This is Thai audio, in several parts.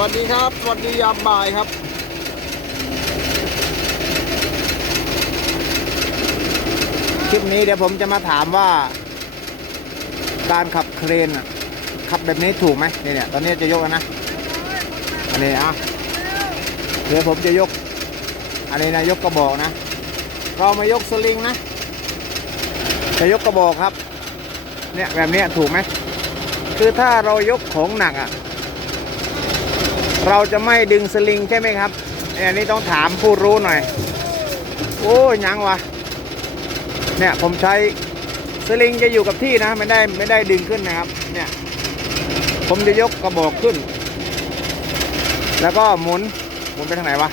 วัสดีครับ สวัสดียามบ่ายครับ คลิปนี้เดี๋ยวผมจะมาถามว่า การขับเครนขับแบบนี้ถูกไหมเนี่ยเนี่ยตอนนี้จะยกแล้วนะ อันนี้อะเดี๋ยวผมจะยก อันนี้นะยกกระบอกนะ เรามายกสลิงนะ จะยกกระบอกครับ เนี่ยแบบนี้ถูกไหม คือถ้าเรายกของหนักอะ เราจะไม่ดึงสลิงใช่ไหมครับอันนี้ต้องถามผู้รู้หน่อย โอ้ยยังวะ เนี่ยผมใช้สลิงจะอยู่กับที่นะไม่ได้ไม่ได้ดึงขึ้นนะครับ เนี่ย ผมจะยกกระบอกขึ้น แล้วก็หมุนหมุนไปทางไหนวะ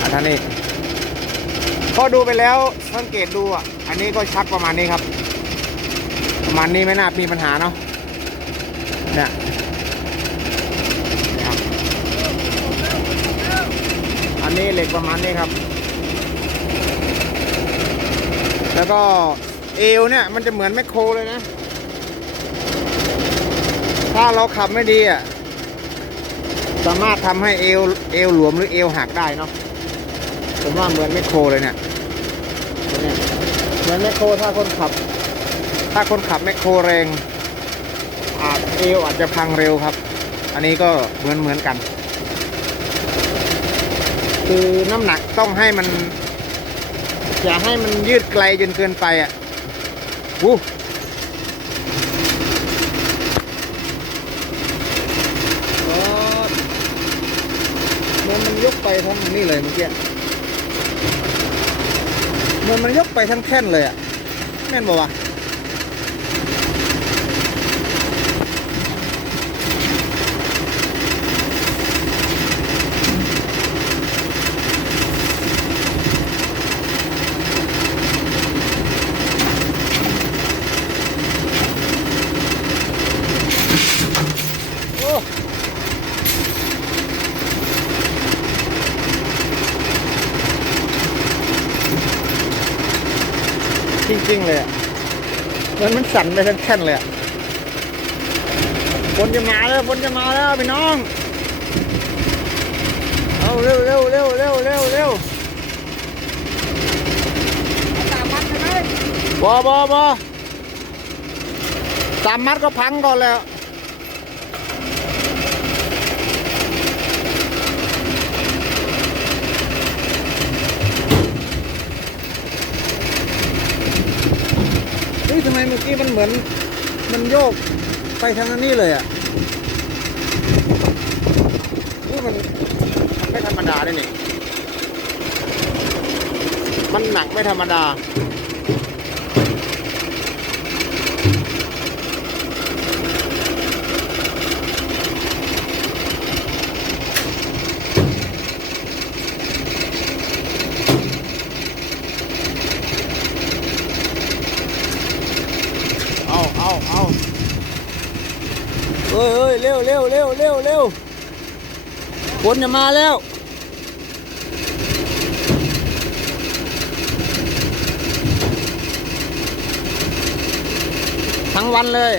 อะทางนี้พอดูไปแล้วสังเกตดูอะอันนี้ก็ชักประมาณนี้ครับ ประมาณนี้ไม่น่ามีปัญหาเนาะเนี่ยนะครับ อันนี้เหล็กประมาณนี้ครับ แล้วก็เอวเนี่ยมันจะเหมือนแมคโครเลยนะ ถ้าเราขับไม่ดีอะสามารถทำให้เอวเอวหลวมหรือเอวหักได้เนาะผมว่าเหมือนแมคโครเลยเนี่ยเนี่ยเหมือนแมคโครถ้าคนขับ ถ้าคนขับแมคโครแรงอาจเอวอาจจะพังเร็วครับ อันนี้ก็เหมือนเหมือนกัน คือน้ำหนักต้องให้มัน อย่าให้มันยืดไกลจนเกินไปอะวู้มันมันยกไปทั้งนี่เลยเมื่อกี้มันมันยกไปทั้งแท่นเลยอะแม่นบอกว่า วะโอ้จริงๆเลยอะเหมือนมันสั่นไปทั้งแท่นเลยอะฝนจะมาแล้วฝนจะมาแล้วพี่น้อง เอาเร็วเร็วเร็วเร็วเร็วเร็วสามพันใช่ไหมบอบอบอสามมัดก็พังก่อนแล้ว เฮ้ยทำไมเมื่อกี้มันเหมือน มันโยกไปทางนี้เลยอะ นี่มันมันไม่ธรรมดาเลยนี่ มันหนักไม่ธรรมดาเอาเอาเอาเอ้ ยเร็วเร็วเร็วเร็วเร็วฝนจะมาแล้วทั้งวันเลย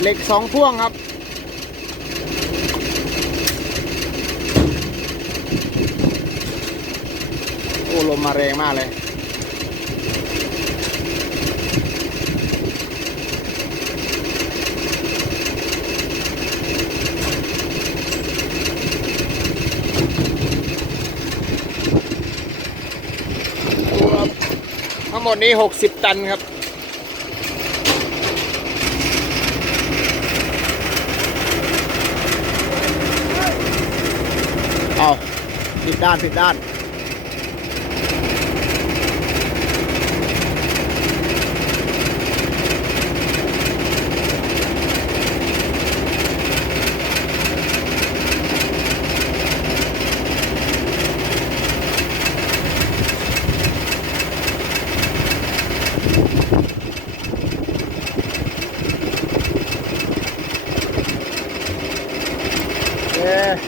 เหล็กสองพ่วงครับ โอ้ลมมาแรงมากเลย ดูครับทั้ง หมดนี้ 60 ตันครับ เอาผิดด้านผิดด้าน yeah.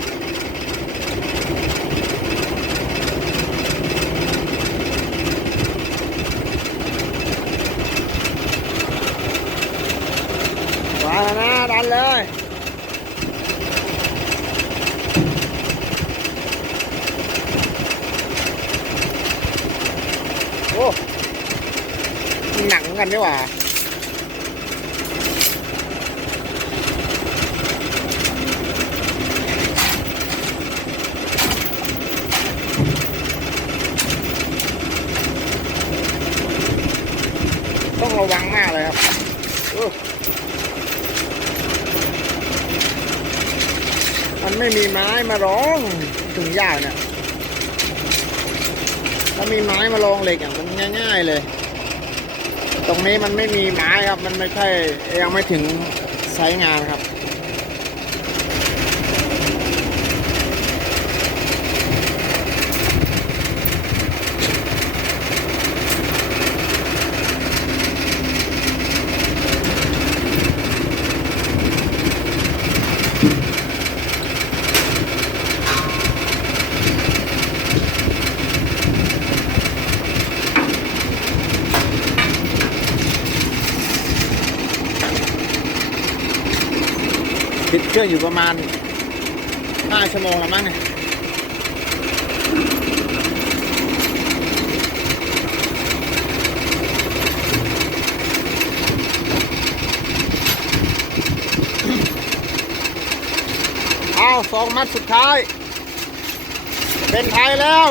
quá rồi nè đánh ô nặng gần đấy à ต้องระวังมากเลยครับมันไม่มีไม้มารองถึงยากเนี่ยถ้ามีไม้มาลองเหล็กอะมันง่าย ๆเลย ตรงนี้มันไม่มีไม้ครับ มันไม่ใช่ยังไม่ถึงไซส์งานครับ เครื่องอยู่ประมาณ 5 ชั่วโมงแล้วมั้งเนี่ยเอาสองมัดสุดท้าย เป็นไทยแล้ว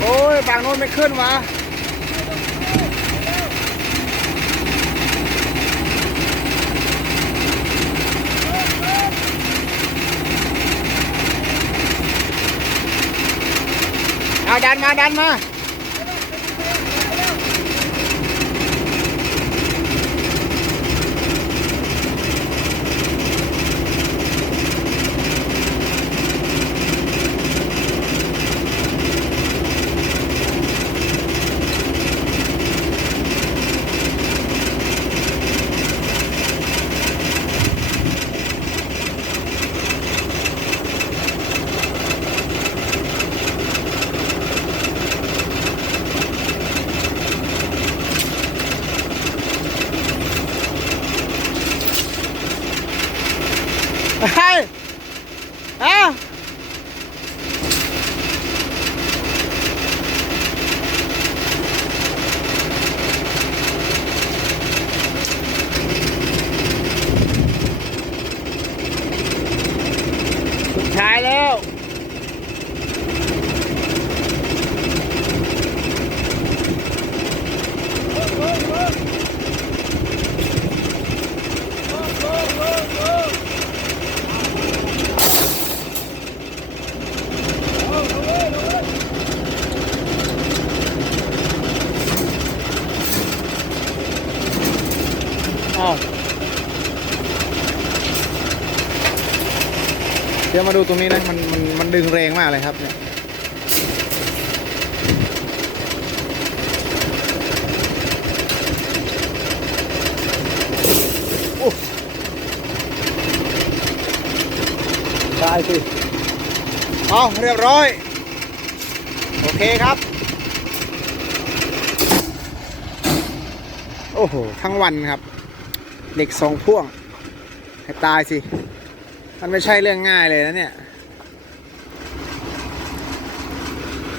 โอ้ ยบางโน้นไม่ขึ้นวะเอาดันมาดันมา เฮ้ยเอ้าสุดท้ายแล้ว อ้าวเดี๋ยวมาดูตรงนี้นะมันมันมันดึงแรงมากเลยครับเนี่ยโอ้ได้สิเอาเรียบร้อย โอเคครับ โอ้โห ทั้งวันครับ เหล็กสองพ่วง ให้ตายสิ มันไม่ใช่เรื่องง่ายเลยนะเนี่ย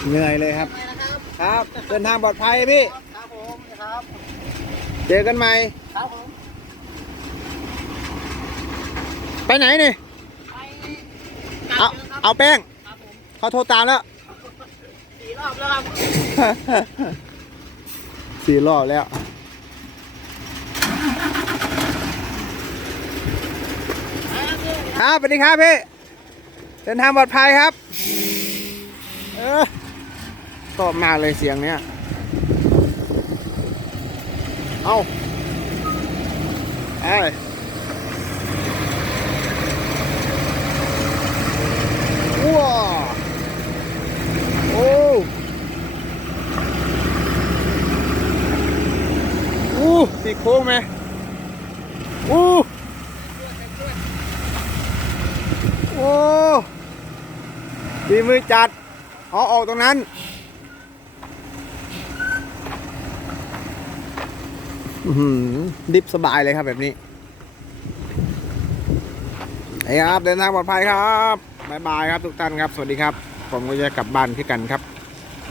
เหนื่อยเลยครับ ครับ เดินทางปลอดภัยพี่ ครับผมครับเจอกันใหม่ ครับผม ไปไหนนี่ไปเอา เอาแป้งครับผมเขาโทรตามแล้ว สี่รอบแล้วครับ สี่รอบแล้ว ครับสวัสดีครับพี่ เดินทางปลอดภัยครับ เออตอบมาเลยเสียงเนี้ย เอาไอ้ยว้าโอ้อู้ตีโค้งไหมอู้โอ้ ดีมือจัดเอาออกตรงนั้น ดิบสบายเลยครับแบบนี้ครับ เดินทางปลอดภัยครับ บ๊ายบายครับทุกท่านครับ สวัสดีครับ ผมก็จะกลับบ้านที่กันครับ